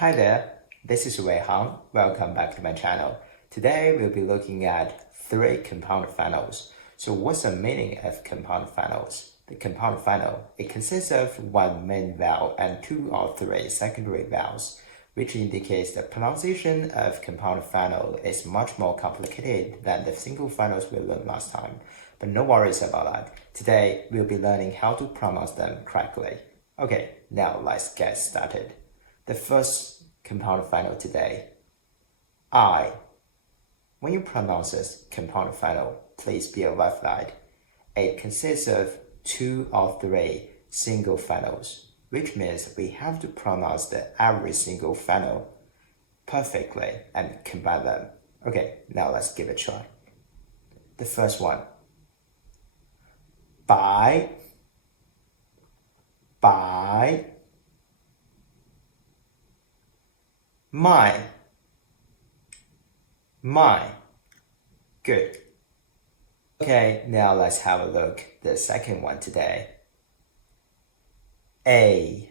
Hi there, this is Wei Hang. Welcome back to my channel. Today we'll be looking at three compound finals. So what's the meaning of compound finals? The compound final, it consists of one main vowel and two or three secondary vowels, which indicates the pronunciation of compound final is much more complicated than the single finals we learned last time. But no worries about that. Today we'll be learning how to pronounce them correctly. Okay, now let's get started. The first compound final today, I. When you pronounce this compound final, please be aware that it consists of two or three single finals, which means we have to pronounce every single final perfectly and combine them. Okay, now let's give it a try. The first one, by, my. Good. Okay, now let's have a look at the second one today. A.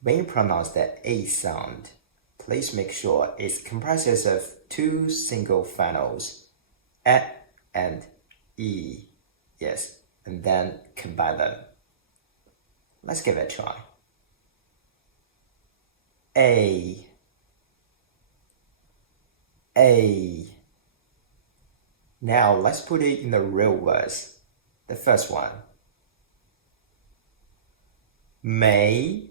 When you pronounce the A sound, please make sure it comprises of two single finals, A and E. Yes, and then combine them. Let's give it a try. A. Now let's put it in the real words. The first one, may,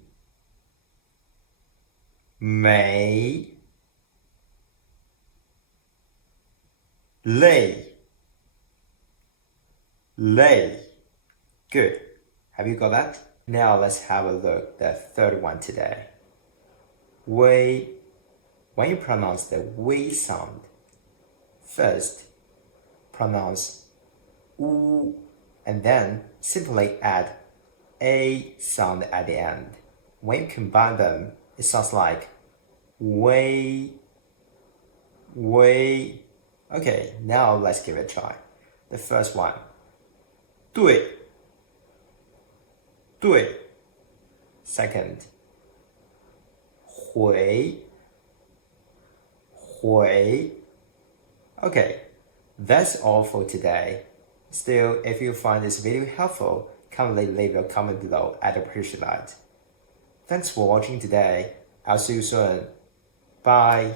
lay. Good. Have you got that? Now let's have a look at the third one today. Way. When you pronounce the way sound, first pronounce oo and then simply add a sound at the end. When you combine them, it sounds like way. Okay, now let's give it a try. The first one, 对. Second, 回. Okay, that's all for today. Still, if you find this video helpful, kindly leave a comment below. I'd appreciate that. Thanks for watching today. I'll see you soon. Bye.